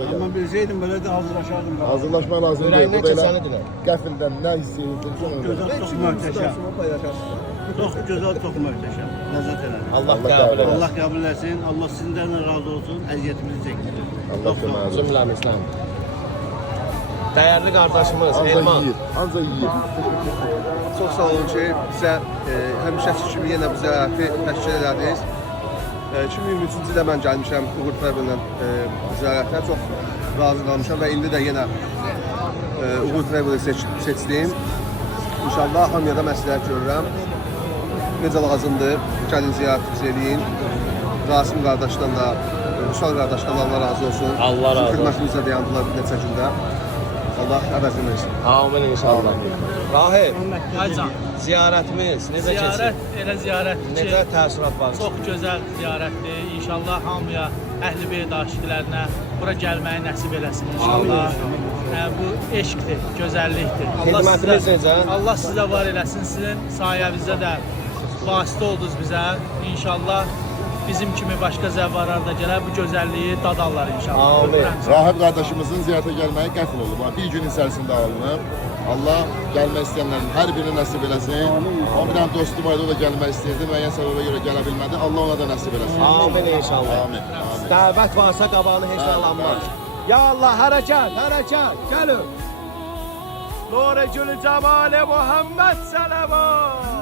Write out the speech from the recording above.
Ama bilseydim böyle de hazırlaşardım. Hazırlaşma lazım değil. Ürəyinə Bu belə keçənidir. qəfildən nə hiss edirdiniz? Çok güzel, çok muhteşem. Çok güzel, çok muhteşem. Lezzet eder. Allah Allah qəbul qəbul etsin. Allah kabul etsin. Allah sizden de razı olsun. Əziyyətimizi çəksin. Allah kömək olsun. Cümləmizdən. Dəyərli qardaşımız Anca Elman. yiyir, anca yiyir. Çox sağ olun ki, bizə həmişəki kimi yenə bu ziyarəti təşkil elədiniz. 2023-cü ildə mən gəlmişəm Uğur Travel-lə ziyarətə. Çox razı qalmışam və indi də yenə Uğur Travel-i seçdim. İnşallah hamıya da məsləhət görürəm. Necə lazımdır, gəlin ziyarətimizi eləyin. Rasim qardaşdan da, Rüşal qardaşdan da Allah razı olsun. Allah razı olsun. Xidmətimizə dayandılar neçə gündə. Allah əvəzini versin. Amin inşallah. Rahib, Aycan, ziyarətimiz necə keçir? ziyarət elə ziyarətdir Necə ki, təəssürat var? çox gözəl ziyarətdir. İnşallah hamıya, əhl-i beyt aşiqlərinə bura gəlməyi nəsib eləsin inşallah. Bu eşqdir, gözəllikdir. Xidmətiniz necə? Allah sizə var eləsin, sizin sayənizdə də vasitə oldunuz bizə. İnşallah bizim kimi başqa zəvvarlar da gələr, bu gözəlliyi dadarlar inşallah. Amin. Öpürəm sizi. Rahib qardaşımızın ziyarətə gəlməyi qəfil olub. Bir gün içərisində alınıb. Allah gəlmək istəyənlərin hər birini nəsib eləsin. O bir dənə dostum vardı, o da gəlmək istəyirdi. Müəyyən səbəbə görə gələ bilmədi. Allah ona da nəsib eləsin. Amin inşallah. Amin. Amin. Dəvət varsa qabağını heç alınmaz. Ya Allah, hərəkət, hərəkət, gəlin. Nur-i Gül Cəmal-i Muhammed Sələvat.